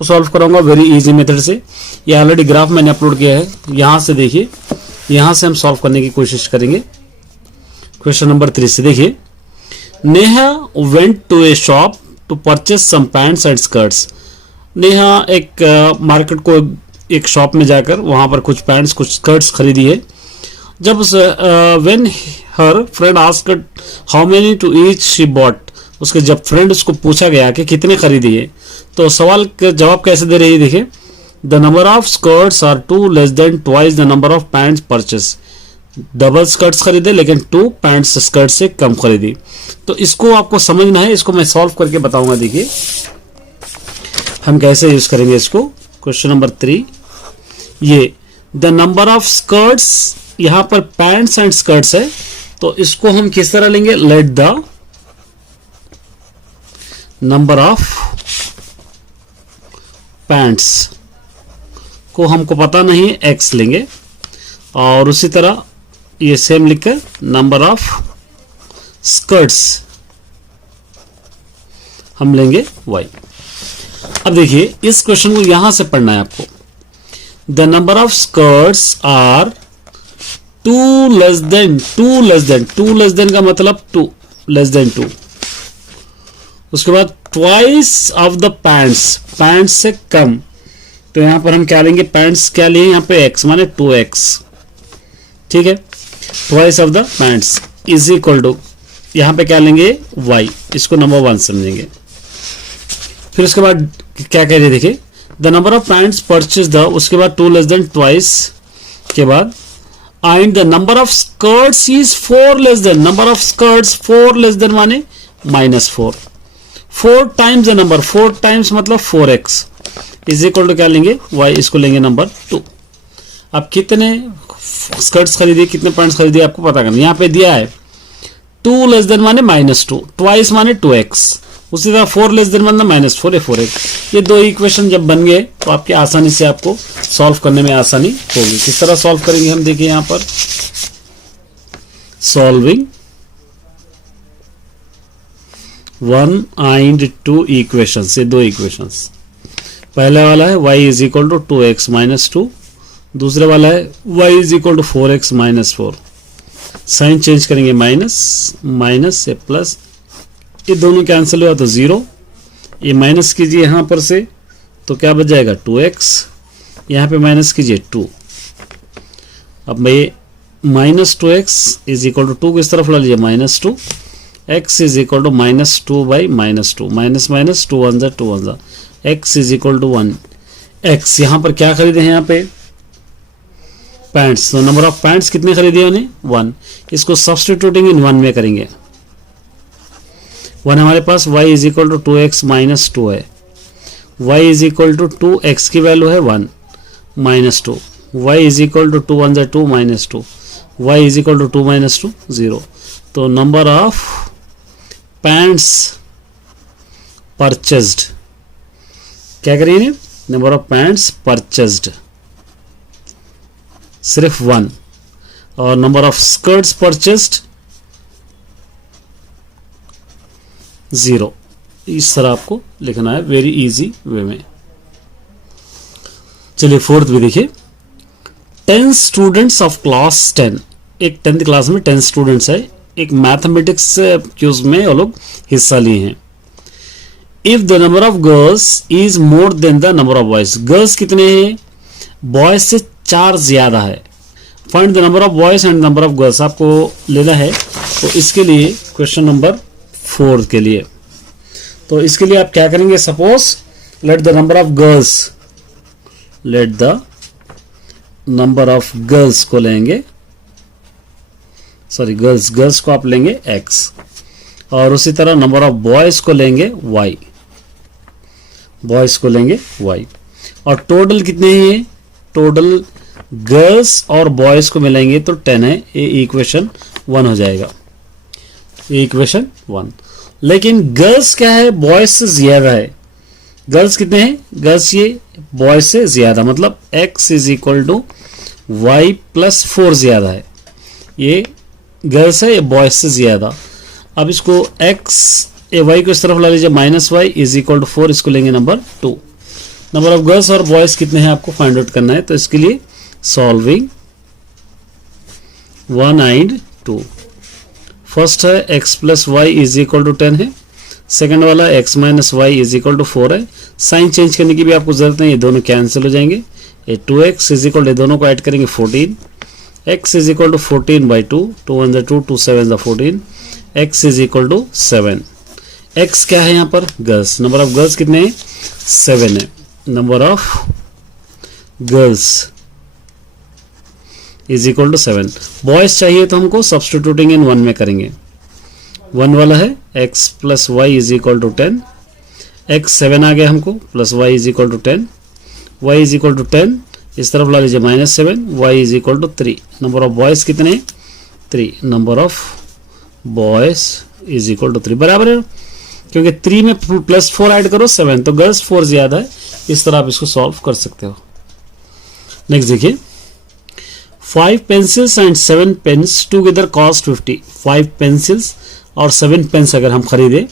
Solve कराऊंगा very easy method से। ये ऑलरेडी ग्राफ मैंने अपलोड किया है, यहां से देखिए, यहां से हम सॉल्व करने की कोशिश करेंगे। क्वेश्चन नंबर 3 से देखिए, Neha went to a shop to purchase some pants and skirts. Neha एक मार्केट को एक शॉप में जाकर वहां पर कुछ पैंट्स कुछ स्कर्ट्स खरीदी है। जब when her friend asked how many to each she bought, उसके जब फ्रेंड उसको पूछा गया कि कितने खरीदी है, तो सवाल का जवाब कैसे दे रही है देखिए, the number of skirts are 2 less than twice the number of pants purchase. Double skirts खरीदे लेकिन 2 पैंट्स स्कर्ट से कम खरीदी। तो इसको आपको समझना है, इसको मैं सॉल्व करके बताऊंगा। देखिए हम कैसे यूज करेंगे इसको। क्वेश्चन नंबर 3, ये द नंबर ऑफ स्कर्ट्स, यहां पर पैंट्स एंड स्कर्ट्स है, तो इसको हम किस तरह लेंगे, late the number of pants को हमको पता नहीं है, एक्स लेंगे, और उसी तरह ये सेम लिखकर नंबर ऑफ स्कर्ट्स हम लेंगे वाई। अब देखिए इस क्वेश्चन को यहां से पढ़ना है आपको। The number of skirts are 2 less than, 2 less than, 2 less than का मतलब 2 लेस देन 2। उसके बाद twice of the pants, pants से कम, तो यहां पर हम क्या लेंगे, पैंट्स क्या लिए यहां पे एक्स माने 2x, ठीक है। Twice of the pants is equal to, यहां पे क्या लेंगे y, इसको नंबर 1 समझेंगे। फिर उसके बाद क्या कह रहे देखिए, the number of pants purchase the, उसके बाद 2 लेस देन ट्वाइस के बाद, and the number of skirts is 4 less than, number of skirts 4 less than माने -4, 4 टाइम्स द नंबर, 4 टाइम्स मतलब 4x इज इक्वल टू क्या लेंगे y, इसको लेंगे नंबर 2। अब कितने स्कर्ट्स खरीदिए कितने पैंट्स खरीदिए आपको पता करना। यहां पे दिया है 2 लेस देन माने -2, ट्वाइस माने 2x, उसी तरह 4 लेस देन मतलब -4 है 4x। ये दो इक्वेशन जब बन गए तो आपके आसानी से आपको सॉल्व करने में आसानी होगी। किस तरह सॉल्व करेंगे हम देखिए, यहां पर सॉल्विंग 1 एंड 2 इक्वेशंस, ये दो इक्वेशंस। पहला वाला है y is equal to 2x minus 2, दूसरे वाला है y is equal to 4x minus 4। Sign change करेंगे, माइनस माइनस से प्लस, ये दोनों कैंसिल हुआ तो 0, ये माइनस कीजिए यहां पर से तो क्या बच जाएगा 2x, यहां पे माइनस कीजिए 2। अब मैं -2x इज इक्वल टू 2 को इस तरफ ला लीजिए -2, x is equal to -2 by -2, minus minus 2 1 2 1, x is equal to 1। x यहां पर क्या खरीदे हैं, यहां पे पैंट्स, तो नंबर ऑफ पैंट्स कितने खरीदे उन्हें 1, इसको सब्स्टिट्यूटिंग इन 1 में करेंगे। 1 हमारे पास y is equal to 2x minus 2 है, y is equal to 2x की वैल्यू है 1 minus 2, y is equal to 2 1 2 minus 2, y is equal to 2 minus 2 0। तो नंबर ऑफ पैंट्स परचेज्ड, क्या करेंगे, नंबर ऑफ पैंट्स परचेज्ड सिर्फ 1, और number of skirts purchased 0। इस तरह आपको लिखना है वेरी इजी वे में। चलिए फोर्थ भी देखिए, 10 स्टूडेंट्स ऑफ क्लास 10, एक 10th क्लास में 10 स्टूडेंट्स है, एक मैथमेटिक्स क्यूज में वो लोग हिस्सा लिए हैं। If the number of girls is more than the number of boys, girls कितने हैं, बॉयज से 4 ज्यादा है। Find the number of boys and number of girls आपको लेना है, तो इसके लिए क्वेश्चन नंबर 4 के लिए, तो इसके लिए आप क्या करेंगे, suppose let the number of girls, late the number of girls को लेंगे, सॉरी गर्ल्स को आप लेंगे x, और उसी तरह नंबर ऑफ बॉयज को लेंगे y, बॉयज को लेंगे y, और टोटल कितने हैं, टोटल गर्ल्स और बॉयज को मिलाएंगे तो 10 है, ये इक्वेशन 1 हो जाएगा, ये इक्वेशन 1। लेकिन गर्ल्स क्या है, बॉयज से ज्यादा है, गर्ल्स कितने हैं, गर्ल्स ये बॉयज से ज्यादा, मतलब x is equal to y plus 4 ज्यादा है, ये गर्ल्स है, ये बॉयज से ज्यादा। अब इसको x, ये y को इस तरफ ला लीजिए, -y इज इक्वल टू 4, इसको लेंगे नंबर 2, नंबर ऑफ गर्ल्स और बॉयज कितने हैं आपको फाइंड आउट करना है। तो इसके लिए सॉल्विंग 1 and 2। फर्स्ट है x plus y is equal to 10 है, सेकंड वाला x minus y is equal to 4 है। साइन चेंज करने की भी आपको जरूरत नहीं, ये दोनों कैंसिल हो जाएंगे। ये 2x इज इक्वल टू, दोनों को ऐड करेंगे 14, x is equal to 14 by 2, 2 1 2, 2 7 14, x is equal to 7। x क्या है यहाँ पर, गर्ल्स। नंबर ऑफ गर्ल्स कितने हैं, 7 है। Number of girls is equal to 7। Boys चाहिए तो हमको सब्सटीट्यूटिंग इन 1 में करेंगे। 1 वाला है x plus y is equal to 10, x 7 आ गया हमको, plus y is equal to 10, y is equal to 10, इस तरफ ला लीजिए -7, y is equal to 3। Number of boys कितने, 3। Number of boys is equal to 3, बराबर है, क्योंकि 3 में प्लस 4 ऐड करो 7, तो गर्ल्स 4 ज्यादा है। इस तरह आप इसको सॉल्व कर सकते हो। नेक्स्ट देखिए, 5 pencils and 7 pens together cost 50। 5 pencils और 7 पेन्स अगर हम खरीदे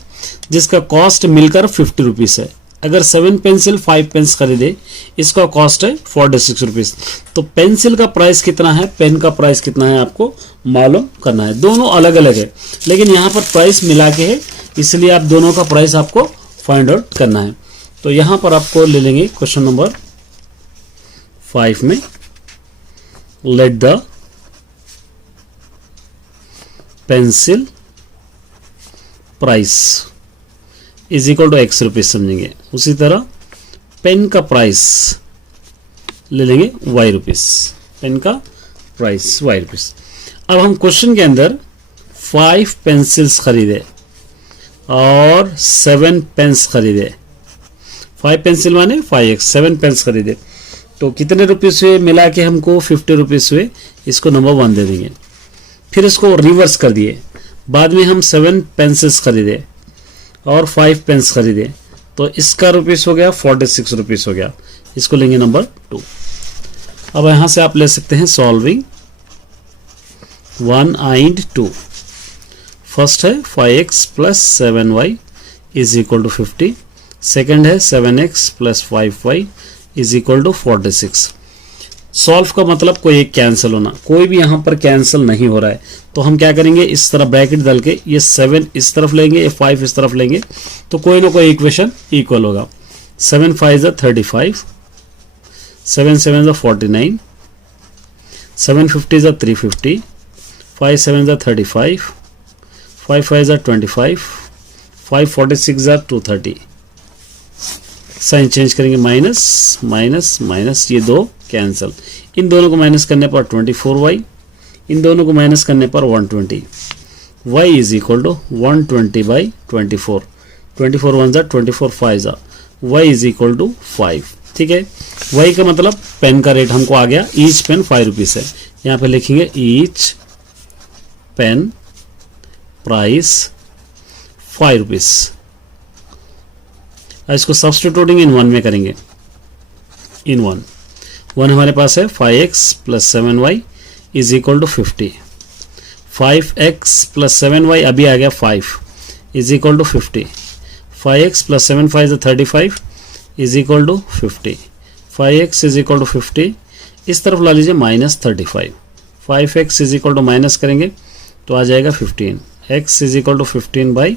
जिसका कॉस्ट मिलकर 50 रुपीज है। अगर 7 पेंसिल 5 पेन्स खरीदे इसका कॉस्ट है 46 रुपीज। तो पेंसिल का प्राइस कितना है, पेन का प्राइस कितना है आपको मालूम करना है। दोनों अलग अलग है लेकिन यहाँ पर प्राइस मिला के है, इसलिए आप दोनों का प्राइस आपको फाइंड आउट करना है। तो यहाँ पर आपको ले लेंगे क्वेश्चन नंबर 5 में, let the pencil price is equal to x rupees समझेंगे। उसी तरह पेन का प्राइस ले लेंगे y रुपीज, पेन का प्राइस y रुपीज। अब हम क्वेश्चन के अंदर 5 पेंसिल्स खरीदे और 7 पेन्स खरीदे। 5 पेंसिल माने 5x, 7 पेन्स खरीदे तो कितने रुपीस हुए, मिला के हमको 50 रुपीस हुए। इसको नंबर 1 दे देंगे। फिर इसको रिवर्स कर दिए, बाद में हम 7 पेंसिल्स खरीदे और 5 पेन्स खरीदे तो इसका रुपीस हो गया 46 रुपीस हो गया। इसको लेंगे नंबर 2। अब यहां से आप ले सकते हैं सॉल्विंग 1 and 2। फर्स्ट है 5x plus 7y is equal to 50, second है 7x plus 5y is equal to 46। Solve का मतलब कोई एक कैंसिल होना, कोई भी यहाँ पर कैंसिल नहीं हो रहा है। तो हम क्या करेंगे, इस तरह ब्रैकेट डाल के ये 7 इस तरफ लेंगे, ये 5 इस तरफ लेंगे तो कोई ना कोई इक्वेशन इक्वल होगा। 7 5 35, 7 7 49, 7 50 350, 5 7 35, 5 5 25, 5 46 230। साइन चेंज करेंगे, माइनस माइनस माइनस, ये 2 कैंसल। इन दोनों को माइनस करने पर 24y, इन दोनों को माइनस करने पर 120। y is equal to 120 by 24, 24 1 24 5 y is equal to 5। ठीक है, y का मतलब पेन का रेट हमको आ गया, ईच पेन 5 रुपीज है। यहाँ पे लिखेंगे ईच पेन प्राइस 5 रुपीज। इसको सब्स्टिट्यूटिंग इन 1 में करेंगे। इन 1 हमारे पास है 5x plus 7y is equal to 50। 5x plus 7y अभी आ गया 5 is equal to 50। 5x plus 7 5 35 is equal to 50। 5x is equal to 50, इस तरफ ला लीजिए -35। 5x is equal to minus करेंगे तो आ जाएगा 15। x is equal to 15 by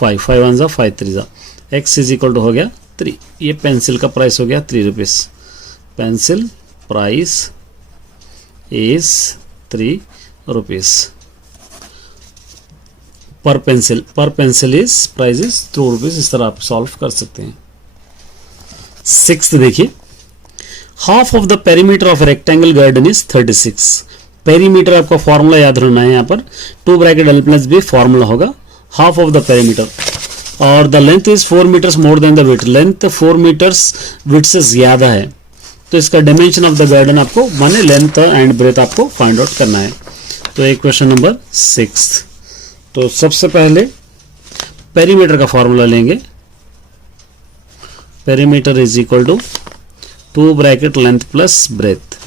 5, 5 1 5 3 x is equal to हो गया 3। ये पेंसिल का प्राइस हो गया 3 rupees. Pencil price is 3 rupees per pencil. Per pencil is price is 2 rupees. इस तरह आप सॉल्व कर सकते हैं। 6th देखिए, half of the perimeter of rectangle garden is 36। Perimeter आपका फॉर्मूला याद रखना है, यहाँ पर 2 bracket l plus b formula होगा हाफ ऑफ द पेरीमीटर। और the length is 4 metres more than the width. Length 4 metres width से ज्यादा है तो इसका डायमेंशन ऑफ द गार्डन आपको माने लेंथ एंड ब्रेथ आपको फाइंड आउट करना है। तो एक क्वेश्चन नंबर 6। तो सबसे पहले पेरीमीटर का फॉर्मूला लेंगे। Perimeter is equal to 2 bracket length plus breadth,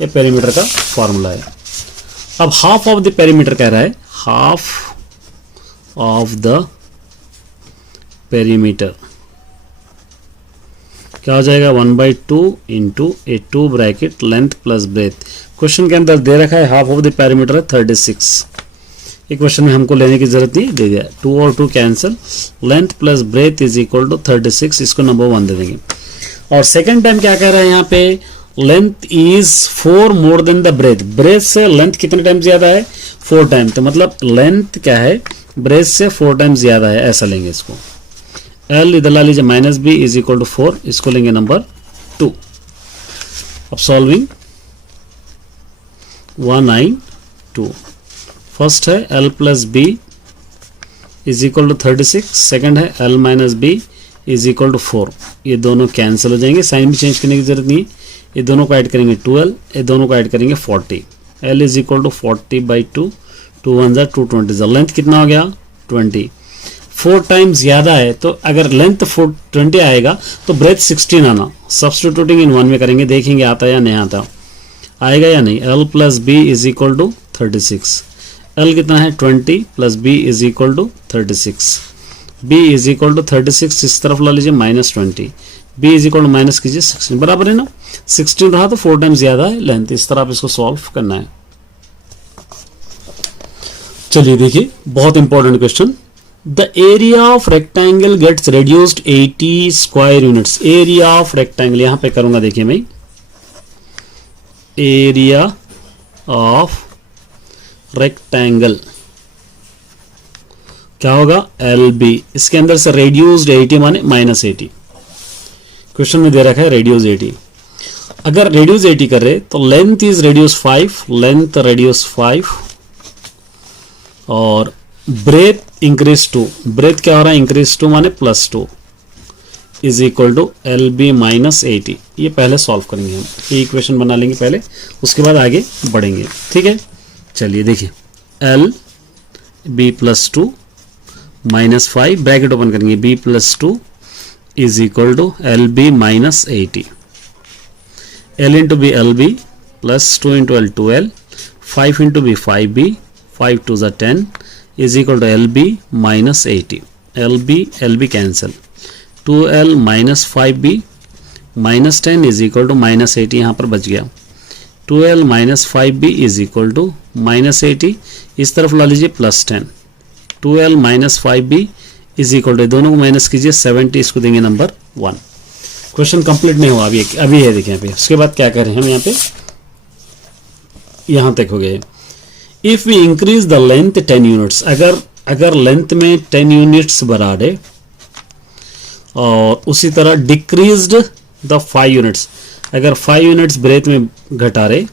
ये पेरीमीटर का फॉर्मूला है। अब हाफ ऑफ द पेरीमीटर कह रहा है, हाफ ऑफ द पेरीमीटर क्या हो जाएगा 1/2 इंटू ए 2 bracket length plus breath. Question के अंदर दे रखा है हाफ ऑफ द पैरामीटर है 36। ये क्वेश्चन में हमको लेने की जरूरत नहीं, दे दिया 2 और 2 cancel, length plus breadth is equal to 36, इसको नंबर 1 दे देंगे। और सेकंड टाइम क्या कह रहा है यहाँ पे, length is 4 more than the breadth. Breadth से लेंथ कितने टाइम ज्यादा है, 4 टाइम। तो मतलब लेंथ क्या है, ब्रेथ से 4 टाइम ज्यादा है, ऐसा लेंगे इसको। एल इधर ला लीजिए minus B is equal to 4, इसको लेंगे नंबर 2। अब सॉल्विंग 192, फर्स्ट है L plus B is equal to 36, second है L minus B is equal to 4। ये दोनों कैंसिल हो जाएंगे, साइन भी चेंज करने की जरूरत नहीं। ये दोनों को ऐड करेंगे 12, ये दोनों को ऐड करेंगे 40। एल इज इक्वल टू 40/2, 2 1 जा 220। लेंथ कितना हो गया 20, 4 टाइम ज्यादा है। तो अगर लेंथ 20 आएगा तो ब्रेथ 16 आना। सब्स्टिट्यूटिंग इन 1 में करेंगे, देखेंगे आता है या नहीं आता, आएगा या नहीं। L plus B is equal to 36, L कितना है 20 plus B is equal to 36, b is equal to 36, इस तरफ ला लीजिए -20, b is equal to minus कीजिए 16, बराबर है ना। 16 रहा तो 4 टाइम ज्यादा है लेंथ। इस तरह आप इसको सॉल्व करना है। चलिए देखिए, बहुत important question. The area of rectangle gets reduced 80 square units. Area of rectangle यहां पे करूंगा, देखिए मैं, एरिया ऑफ रेक्टेंगल क्या होगा LB। इसके अंदर से रेड्यूस्ड 80 माने -80। क्वेश्चन में दे रखा है रेड्यूस 80। अगर रेड्यूस 80 कर रहे तो length is reduce 5, length reduce 5 और ब्रेथ इंक्रीज 2। ब्रेथ क्या हो रहा है, इंक्रीज 2 माने +2 इज इक्वल टू LB -80। ये पहले सॉल्व करेंगे हम, ये इक्वेशन बना लेंगे पहले, उसके बाद आगे बढ़ेंगे, ठीक है। चलिए देखिए, LB +2 -5 ब्रैकेट ओपन करेंगे, b +2 is equal to LB -80। L into B LB +2 into L 2L, 5 into B 5B, 5 2 ज़ा 10 is equal to LB -80। LB cancel, 2L -5B -10 is equal to -80, यहाँ पर बच गया। 2L -5B is equal to -80, इस तरफ ला लीजिए +10, 2L -5B is equal to, दोनों को माइनस कीजिए 70, इसको देंगे नंबर 1। क्वेश्चन कंप्लीट नहीं हुआ, अभी है, देखिए यहाँ पे। उसके बाद क्या करें हम, यहाँ पे यहाँ तक हो गए। If we increase the length 10 units, अगर लेंथ में 10 यूनिट्स बढ़ा दे और उसी तरह डिक्रीज्ड द 5 यूनिट्स, अगर 5 यूनिट्स ब्रेथ में घटा रहे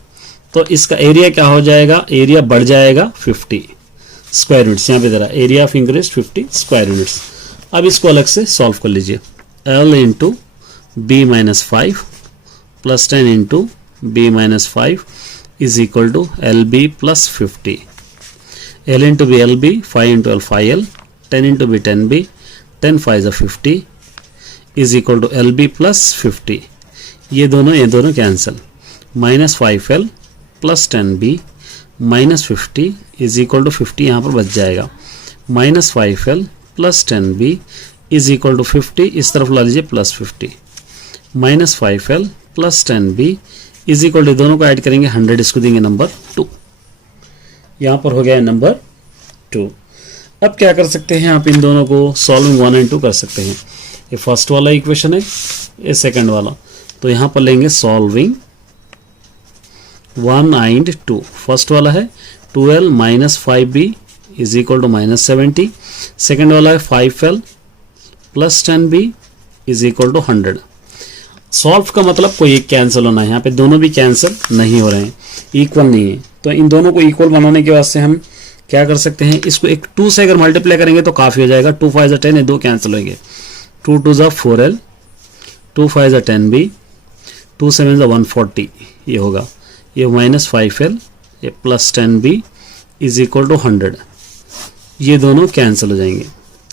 तो इसका एरिया क्या हो जाएगा, एरिया बढ़ जाएगा 50 स्क्वायर यूनिट्स। यहाँ पे जरा area of increase 50 square units. अब इसको अलग से सॉल्व कर लीजिए। L into B -5 +10 into B -5 is equal to LB +50। L into B LB, 5 into L 5L, 10 into B 10B, 10 5 ज़ा 50 इज इक्वल टू LB +50। ये दोनों cancel, -5L +10B -50 is equal to 50, यहाँ पर बच जाएगा। -5L +10B is equal to 50, इस तरफ ला लीजिए +50, -5L +10B is equal to, दोनों को ऐड करेंगे 100, इसको देंगे नंबर 2। यहाँ पर हो गया नंबर 2। अब क्या कर सकते हैं आप, इन दोनों को सॉल्विंग 1 एंड 2 कर सकते हैं। ये फर्स्ट वाला इक्वेशन है, ये सेकंड वाला, तो यहाँ पर लेंगे सॉल्विंग 1 एंड 2। फर्स्ट वाला है 2L -5B is equal to -70, second वाला है 5L +10B is equal to 100। Solve का मतलब कोई एक कैंसिल होना है, यहाँ पे दोनों भी कैंसिल नहीं हो रहे हैं, इक्वल नहीं है। तो इन दोनों को इक्वल बनाने के वास्ते हम क्या कर सकते हैं, इसको एक 2 से अगर मल्टीप्लाई करेंगे तो काफ़ी हो जाएगा। 2 5 ज़ा 10, ये 2 कैंसिल होंगे, 2 2 ज़ा 4L, 2 5 ज़ा 10B, 2 7 ज़ा 140 ये होगा। ये -5L, ये +10B इज इक्वल टू 100, ये दोनों कैंसिल हो जाएंगे।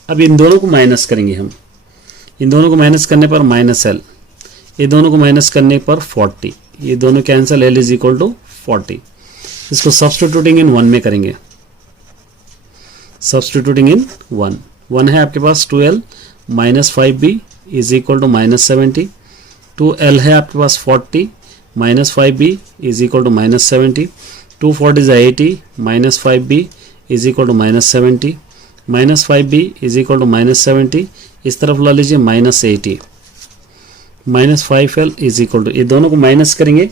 अब इन दोनों को माइनस करेंगे हम, इन दोनों को माइनस करने पर -L, ये दोनों को माइनस करने पर 40, ये दोनों cancel, L is equal to 40। इसको सब्स्टिट्यूटिंग इन 1 में करेंगे, सब्स्टिट्यूटिंग इन 1 है आपके पास 2L -5B is equal to -70, 2L है आपके पास 40 minus 5B is equal to minus 70, 240 is 80 minus 5B is equal to minus 70, minus 5B is equal to minus 70, इस तरफ ला लीजिए minus 80, minus 5L is equal to, ये दोनों को माइनस करेंगे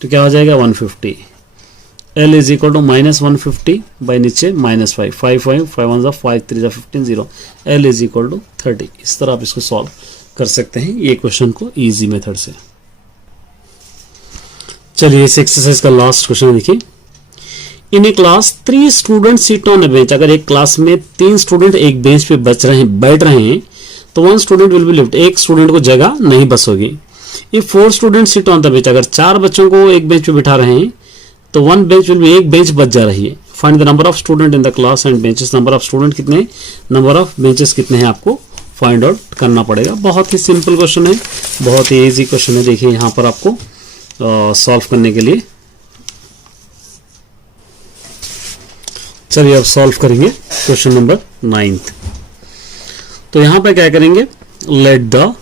तो क्या हो जाएगा 150, L is equal to minus 150 by नीचे minus 5, 5 1 5 3 15 0, L is equal to 30। इस तरह आप इसको सॉल्व कर सकते हैं ये क्वेश्चन को इजी मेथड से। चलिए इस एक्सरसाइज का लास्ट क्वेश्चन देखिए। In a class 3 student sit on a bench, अगर एक क्लास में 3 स्टूडेंट एक बेंच पे बैठ रहे हैं तो 1 स्टूडेंट विल बी लेफ्ट, एक स्टूडेंट को जगह नहीं बस होगी। If 4 student sit on the bench, अगर 4 बच्चों को एक बेंच पे बिठा रहे हैं तो 1 बेंच विल बी, एक बेंच बच जा रही है। Find the number of student in the class and benches, number of student कितने हैं, नंबर ऑफ बेंचेस कितने हैं, आपको फाइंड आउट करना पड़ेगा। बहुत ही सिंपल क्वेश्चन है, बहुत ही इजी क्वेश्चन है। देखिए यहाँ पर आपको सॉल्व करने के लिए, चलिए अब सॉल्व करेंगे क्वेश्चन नंबर 9। तो यहाँ पे क्या करेंगे, let the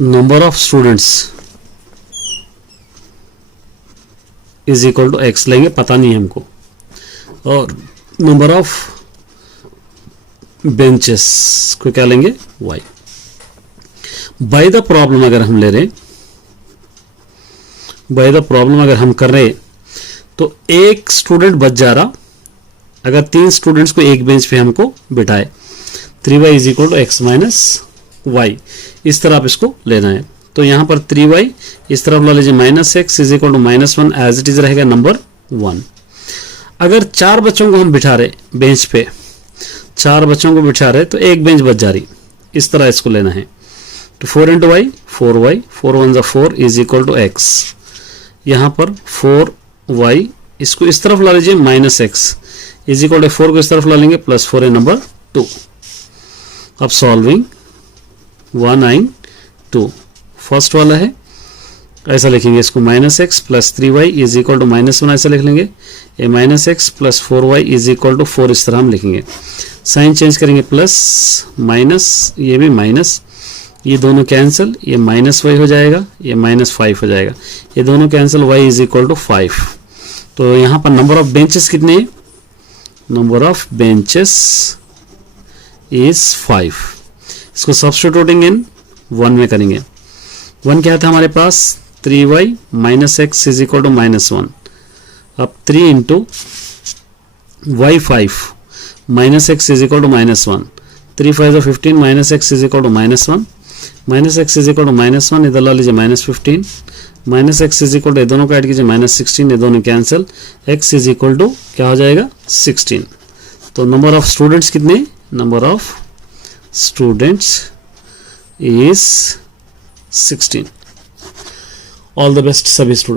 number of students is equal to x लेंगे, पता नहीं है हमको, और नंबर ऑफ बेंचेस को क्या लेंगे y। बाय द प्रॉब्लम अगर हम ले रहे, बाय द प्रॉब्लम अगर हम कर रहे तो एक स्टूडेंट बच जा रहा, अगर 3 स्टूडेंट्स को एक बेंच पे हमको बिठाए, 3y is equal to x minus y, इस तरह आप इसको लेना है। तो यहां पर 3y इस तरफ ला लीजिए minus x is equal to minus 1, as it is रहेगा नंबर 1। अगर 4 बच्चों को हम बिठा रहे बेंच पे, 4 बच्चों को बिठा रहे तो एक बेंच बच जा रही, इस तरह इसको लेना है। तो 4 into y 4y, 4 1 4 is equal to x, यहां पर 4y इसको इस तरफ ला लीजिए minus x is equal to 4 को इस तरफ ला लेंगे प्लस 4 है नंबर 2। अब सॉल्विंग 1 9 2, फर्स्ट वाला है ऐसा लिखेंगे इसको, minus x plus 3y is equal to minus 1 ऐसा लिख लेंगे, ये minus x plus 4y is equal to 4 इस तरह हम लिखेंगे। साइन चेंज करेंगे, प्लस माइनस, ये भी माइनस, ये दोनों कैंसिल, ये माइनस y हो जाएगा, ये माइनस 5 हो जाएगा, ये दोनों cancel, y is equal to 5। तो यहाँ पर नंबर ऑफ बेंचेस कितने हैं, नंबर ऑफ बेंचेस इज 5। इसको सब्स्टिट्यूटिंग इन 1 में करेंगे। 1 क्या था हमारे पास, 3y minus x is equal to minus 1। अब 3 into y 5 minus x is equal to minus 1, 3 5 15 minus x is equal to minus 1, minus x is equal to minus 1, इधर ला लीजिए minus 15, minus x is equal to, ये दोनों को add कीजिए minus 16, ये दोनों cancel, x is equal to क्या हो जाएगा 16। तो नंबर ऑफ स्टूडेंट्स कितने, number of students is 16। All the best सभी स्टूडेंट।